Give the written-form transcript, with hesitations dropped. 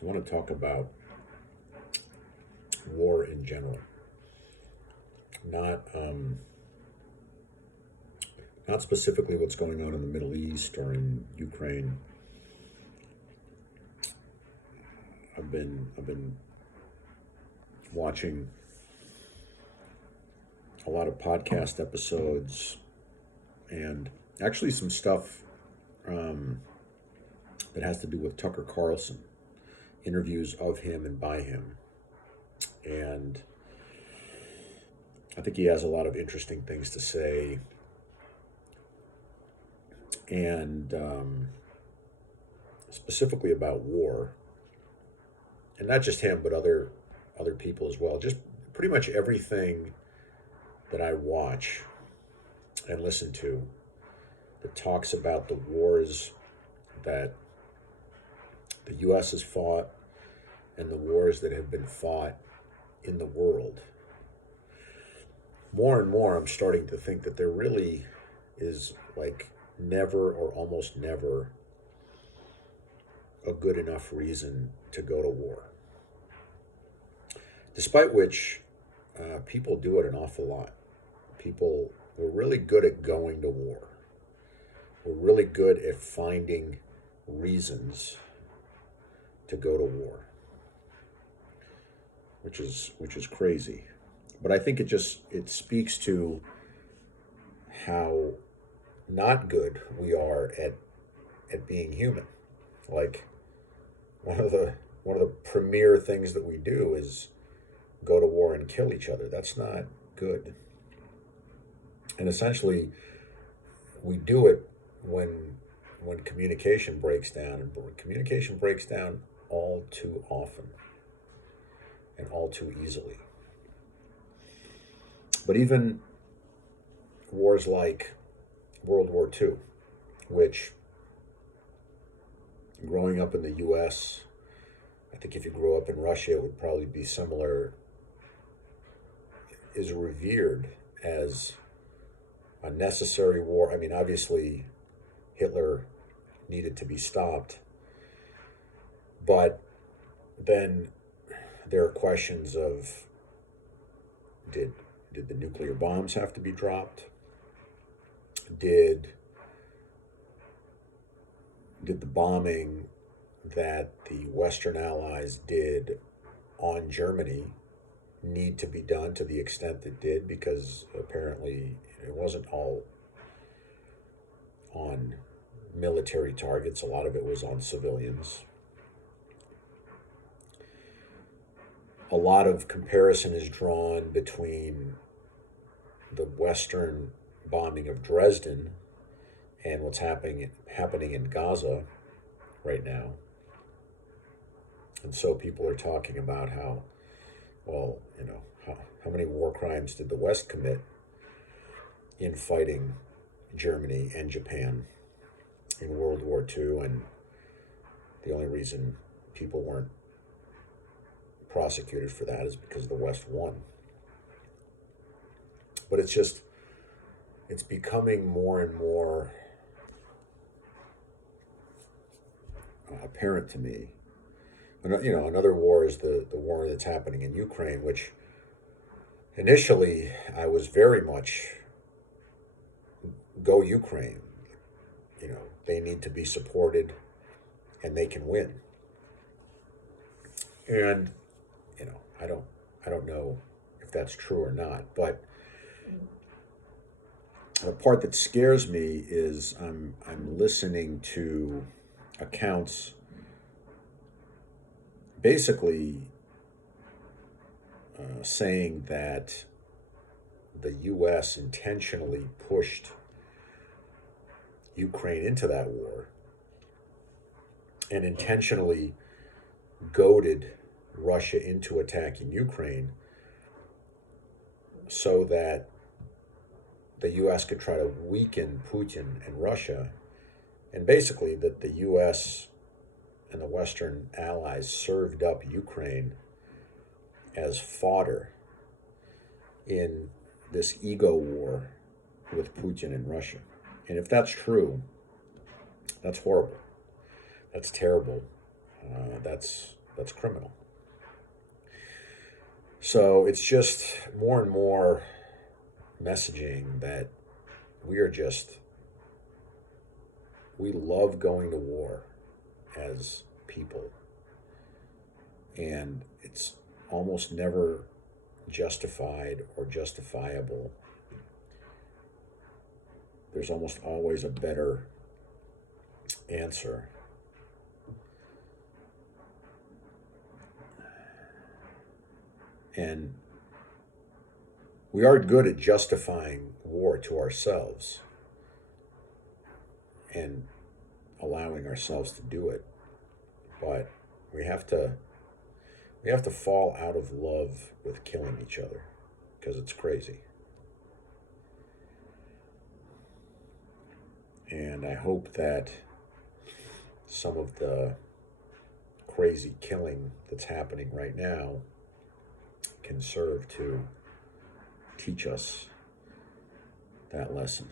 I want to talk about war in general, not specifically what's going on in the Middle East or in Ukraine. I've been watching a lot of podcast episodes and actually some stuff um, that has to do with Tucker Carlson, interviews of him and by him, and I think he has a lot of interesting things to say, and specifically about war, and not just him, but other people as well. Just pretty much everything that I watch and listen to that talks about the wars that the U.S. has fought and the wars that have been fought in the world. More and more, I'm starting to think that there really is like never or almost never a good enough reason to go to war. Despite which, people do it an awful lot. People, we're really good at going to war. We're really good at finding reasons to go to war, which is crazy. But I think it speaks to how not good we are at being human. Like one of the one of the premier things that we do is go to war and kill each other. That's not good. And essentially, we do it when communication breaks down, and when communication breaks down all too often and all too easily. But even wars like World War II, which growing up in the U.S., I think if you grew up in Russia, it would probably be similar, is revered as a necessary war. I mean, obviously, Hitler needed to be stopped, but then there are questions of did did the nuclear bombs have to be dropped? Did did the bombing that the Western Allies did on Germany need to be done to the extent it did? Because apparently it wasn't all on military targets, a lot of it was on civilians. A lot of comparison is drawn between the Western bombing of Dresden and what's happening in Gaza right now. And so people are talking about how, well, how many war crimes did the West commit in fighting Germany and Japan in World War II, and the only reason people weren't prosecuted for that is because the West won. But it's becoming more and more apparent to me. Another war is the war that's happening in Ukraine, which initially I was very much go Ukraine. They need to be supported and they can win. And I don't know if that's true or not, but the part that scares me is I'm listening to accounts basically saying that the U.S. intentionally pushed Ukraine into that war and intentionally goaded Russia into attacking Ukraine so that the U.S. could try to weaken Putin and Russia, and basically that the U.S. and the Western allies served up Ukraine as fodder in this ego war with Putin and Russia. And if that's true, that's horrible. That's terrible. That's that's criminal. So it's just more and more messaging that we are just, we love going to war as people. And it's almost never justified or justifiable. There's almost always a better answer. And we are good at justifying war to ourselves and allowing ourselves to do it. But we have to fall out of love with killing each other, because it's crazy. And I hope that some of the crazy killing that's happening right now can serve to teach us that lesson.